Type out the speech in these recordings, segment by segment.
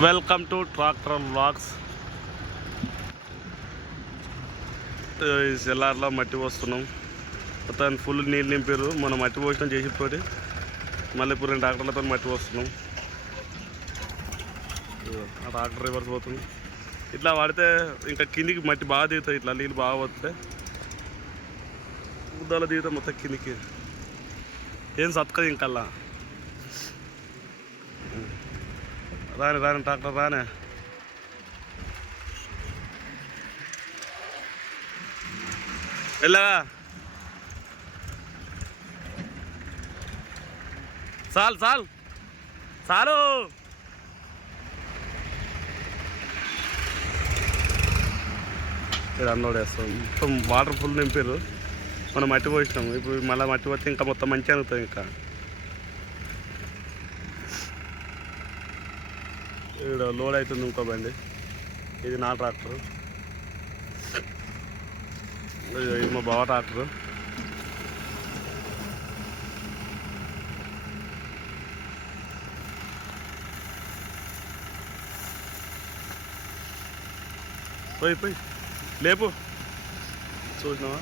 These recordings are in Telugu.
Welcome to tractor vlogs. ఈ సెల్లార్లో మట్టి పోస్తున్నాం. మొత్తం ఫుల్ నీళ్ళు నింపారు మనం మట్టి పోసినాం చేసిపోయి మళ్ళీ ఇప్పుడు రెండు ట్రాక్టర్లతో మట్టి పోస్తున్నాం. ఆ ట్రాక్టర్ రివర్స్ పోతుంది. ఇట్లా వాడితే ఇంకా కిందికి మట్టి బాగా దిగుతాయి. ఇట్లా నీళ్ళు బాగా పోతాయి ఉద్దాల దిగుతాయి మొత్తం కిందికి. ఏం సత్కది ఇంకల్లా? రాని రాని ట్రాక్టర్ రానే. వెళ్ళగా చాలు చాలు చాలు ఇది అన్నోడు వేస్తాం మొత్తం వాటర్ ఫుల్ నింపారు మనం మట్టి పోసినాం. ఇప్పుడు మళ్ళీ మట్టి పోతే ఇంకా మొత్తం మంచిగా అవుతుంది ఇంకా. ఇక్కడ లోడ్ అవుతుంది ఇంకో బండి. ఇది నా ట్రాక్టర్. ఇది మా బావ ట్రాక్టర్. పోయి పోయి. లేపు. చూసినావా?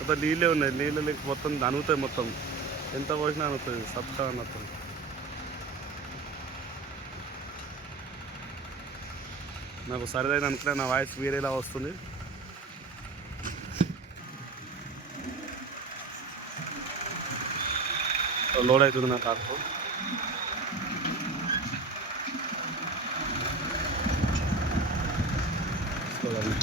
అంత నీళ్ళే ఉన్నాయి. నీళ్ళు లేక మొత్తం అనుగుతాయి మొత్తం. ఎంత పోసినా అనుగుతుంది సత్తా అనుతుంది నాకు సరిదైన అనుకునే నా వాయిస్ వేరేలా వస్తుంది. లోడ్ అవుతుంది నా కాకు చూడండి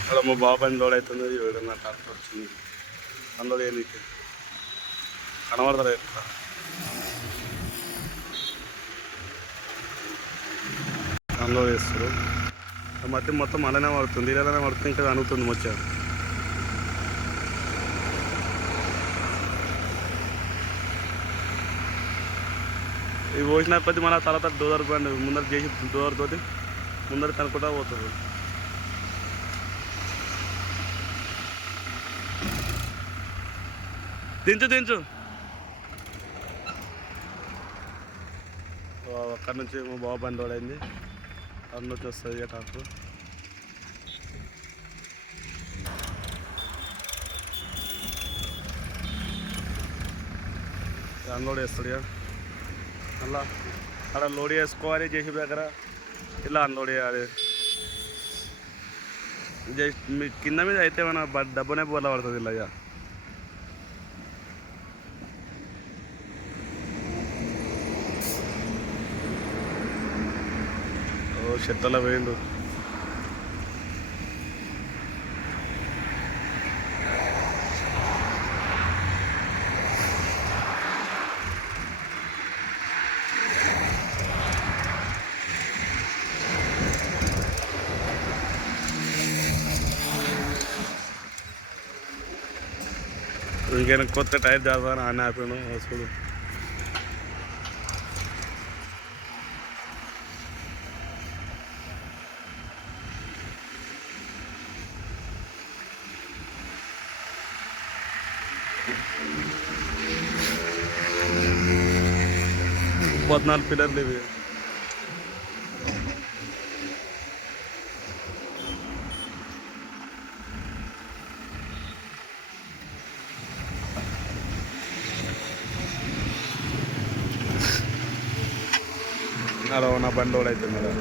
అక్కడ మా బాబాయ్ లోడ్ అవుతుంది ఈవిడ నా ట్రాక్టర్ వచ్చింది. అందులో ఏ నీకు అందులో వేస్తారు ఆ మధ్య మొత్తం అలానే పడుతుంది. ఇలానే పడుతుంది. ఇంకా అనుగుతుంది మొచ్చ. ఇవి పోసినప్పటి మన మళ్ళీ తర్వాత డోదర్ బండి ముందర చేసి డోదర్ తోటి ముందర కనుక్కుంటా పోతుంది. దించు దించు. అక్కడి నుంచి మా బాబు బండి వాడైంది అక్కడ నుంచి వస్తుంది ఇక ట్రాక్టర్ అన్లోడ్ చేస్తాడు ఇక. అలా అక్కడ లోడ్ చేసుకోవాలి చేసి దగ్గర. ఇలా అన్లోడ్ చేయాలి. జస్ట్ మీ కింద మీద అయితే మన డబ్బునే బోర్ల పడుతుంది ఇలా ఇక. చెత్తలో వేయండు ఇంకేనా కొత్త టైర్ చేద్దామని అని ఆపాను చూడు పద్నాలుగు పిల్లర్లు ఇవి అలా నా బండి లోడ్ అవుతుంది కదా